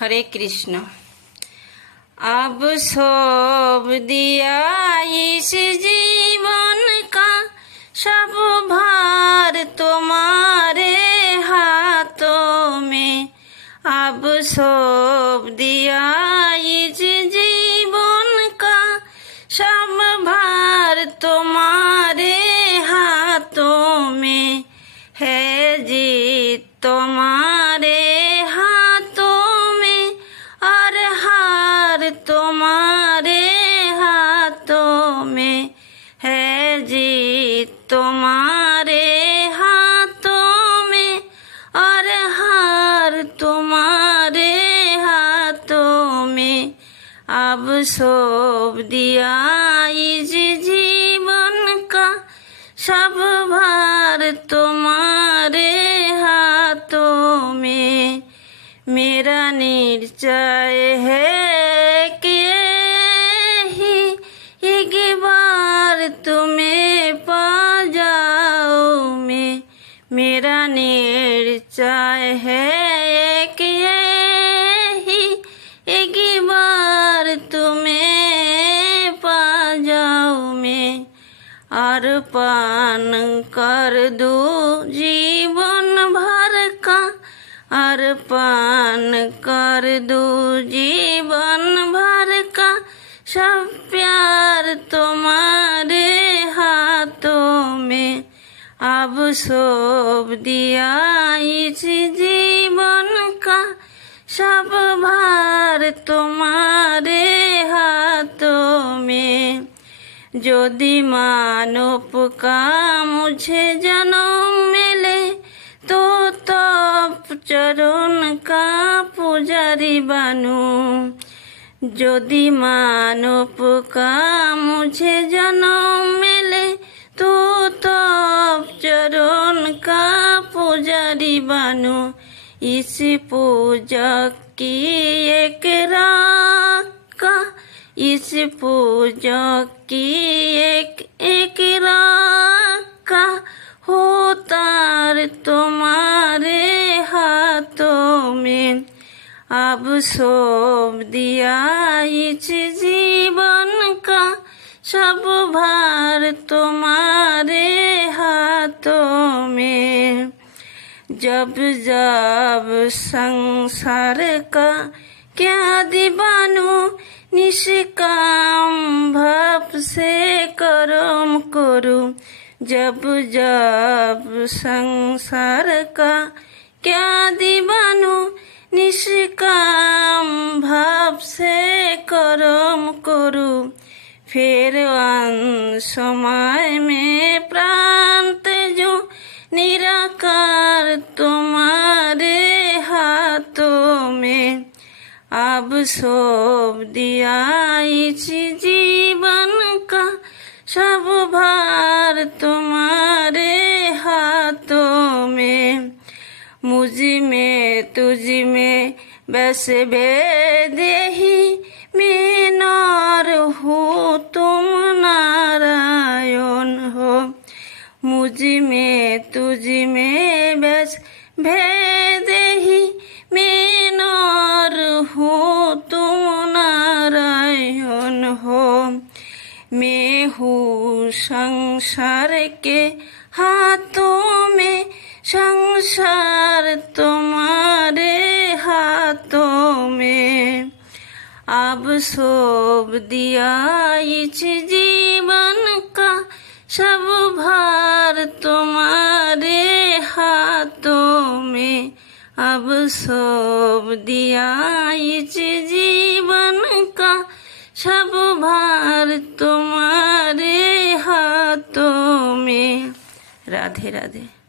हरे कृष्ण। अब सौंप दिया इस जीवन का सब भार तुम्हारे हाथों में। अब सौंप दिया इस जीवन का सब भार तुम्हारे हाथों में। है जीत तुम्हारे हाथों में और हार तुम्हारे हाथों में। है जीत तुम्हारे हाथों में और हार तुम्हारे हाथों में। अब सौंप दिया इस जीवन का सब भार तुम्हारे हाथों में। मेरा निश्चय है कि ही एक बार तुम्हें पा जाऊं मैं। मेरा निश्चय है कि ही एक बार तुम्हें पा जाऊं मैं। अर्पण कर दूं जीवन भर का, अर्पण कर दूं जीवन भर का सब प्यार तुम्हारे हाथों में। अब सौंप दिया इस जीवन का सब भार तुम्हारे हाथों में। यदि मानव का मुझे जन्म मिले तो तब चरण का पुजारी बनूं। यदि मानव का मुझे जन्म मिले तो तब चरण का पुजारी बनूं। इस पूजक की एक राका, इस पूजक की एक राका हो तार तुम्हारे हाथों में। अब सौंप दिया इस जीवन का सब भार तुम्हारे हाथों में। जब जब संसार का क्या दीवानू निष्काम भाव से कर्म करूं। जब जब संसार का क्या दीवानू निष्काम भाव से कर्म करूं। फिर अंत समय में प्राण जो निराकार तुम्हारे हाथों में। अब सौंप दिया इस जीवन का सब भार तुम्हारे हाथों में। मुझ में तुझ में बस भेद ही मैं नार हूँ तुम नारायण हो। मुझ में तुझ में बस भेद ही मैं नार हूँ तुम नारायण हो। मैं हूँ संसार के हाथों में, संसार तुम्हारे हाथों में। अब सौंप दिया इस जीवन का सब भार तुम्हारे हाथों में। अब सौंप दिया इस जीवन का सब भार तुम्हारे हाथों में। राधे राधे।